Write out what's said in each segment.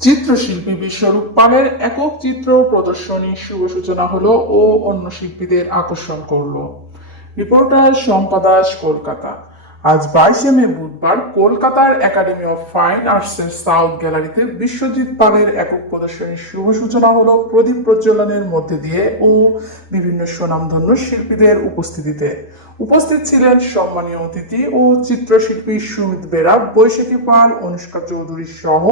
চিত্রশিল্পী বিশ্বরূপ পালের একক চিত্র প্রদর্শনী শুভ সূচনা হলো ও অন্য শিল্পীদের আকর্ষণ করল। রিপোর্টার শম্পা দাস, কলকাতা। আজ বাইশে মে বুধবার কলকাতার একাডেমি অফ ফাইন আর্টসের সাউথ গ্যালারিতে বিশ্বজিৎ পালের একক প্রদর্শনীর শুভ সূচনা হলো প্রদীপ প্রজ্বলনের মধ্যে দিয়ে ও বিভিন্ন সুনামধন্য শিল্পীদের উপস্থিতিতে। উপস্থিত ছিলেন সম্মানীয় অতিথি ও চিত্রশিল্পী সুমিত বেরা, বৈশাখী পাল, অনুষ্কা চৌধুরী সহ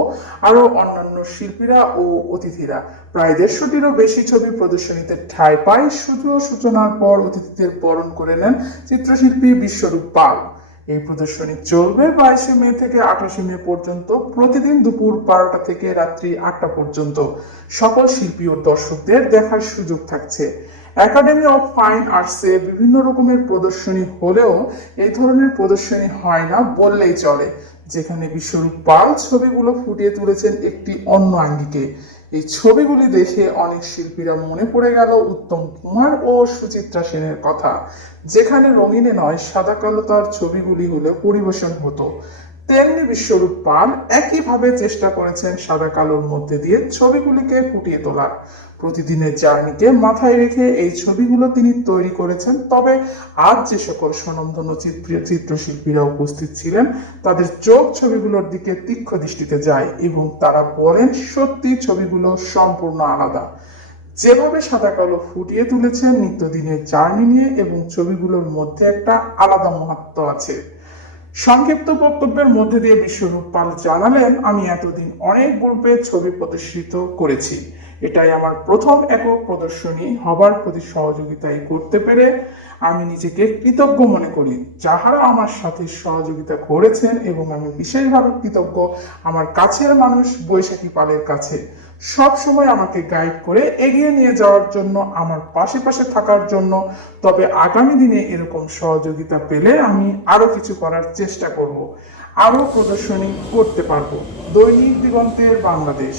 আরও অন্যান্য শিল্পীরা ও অতিথিরা। প্রায় দেড়শোটিরও বেশি ছবি প্রদর্শনীতে ঠাঁই পায়। সূচনার পর অতিথিদের বরণ করে নেন চিত্রশিল্পী বিশ্বরূপ পাল। এই প্রদর্শনী চলবে বাইশে মে থেকে আঠাশে মে পর্যন্ত, প্রতিদিন দুপুর বারোটা থেকে রাত্রি আটটা পর্যন্ত। সকল শিল্পী ও দর্শকদের দেখার সুযোগ থাকছে। একাডেমি অফ ফাইন আর্টসে বিভিন্ন রকমের প্রদর্শনী হলেও এই ধরনের প্রদর্শনী হয় না বললেই চলে। যেখানে বিশ্বরূপ পাল ছবিগুলো ফুটিয়ে তুলেছেন একটি অন্য আঙ্গিকে। এই ছবিগুলি দেখে অনেক শিল্পীরা মনে পড়ে গেল উত্তম কুমার ও সুচিত্রা সেনের কথা। যেখানে রঙিনে নয়, সাদা কালো তার ছবিগুলি হলে পরিবেশন হতো। তেমনি বিশ্বরূপ পাল একইভাবে চেষ্টা করেছেন সাদা কালোর মধ্যে দিয়ে ছবিগুলিকে ফুটিয়ে তোলার। প্রতিদিনের জার্নিকে মাথায় রেখে এই ছবিগুলো তিনি তৈরি করেছেন। তবে আজ যে সকল চিত্র চিত্রশিল্পীরা উপস্থিত ছিলেন, তাদের চোখ ছবিগুলোর দিকে তীক্ষ্ণ দৃষ্টিতে যায় এবং তারা বলেন সত্যি ছবিগুলো সম্পূর্ণ আলাদা। যেভাবে সাদা কালো ফুটিয়ে তুলেছেন, নিত্যদিনের জার্নি নিয়ে এবং ছবিগুলোর মধ্যে একটা আলাদা মহত্ব আছে। সংক্ষিপ্ত বক্তব্যের মধ্যে দিয়ে বিশ্বরূপ পাল জানালেন আমি এতদিন অনেক গ্রুপে ছবি প্রদর্শিত করেছি। এটাই আমার প্রথম একক প্রদর্শনী। হবার প্রতি সহযোগিতাই করতে পেরে আমি নিজেকে কৃতজ্ঞ মনে করি। যাহারা আমার সাথে সহযোগিতা করেছেন এবং আমি বিশেষভাবে কৃতজ্ঞ আমার কাছের মানুষ বৈশাখী পালের কাছে। সব সময় আমাকে গাইড করে এগিয়ে নিয়ে যাওয়ার জন্য, আমার পাশে পাশে থাকার জন্য। তবে আগামী দিনে এরকম সহযোগিতা পেলে আমি আরও কিছু করার চেষ্টা করব, আরও প্রদর্শনী করতে পারব। দৈনিক দিগন্তের বাংলাদেশ।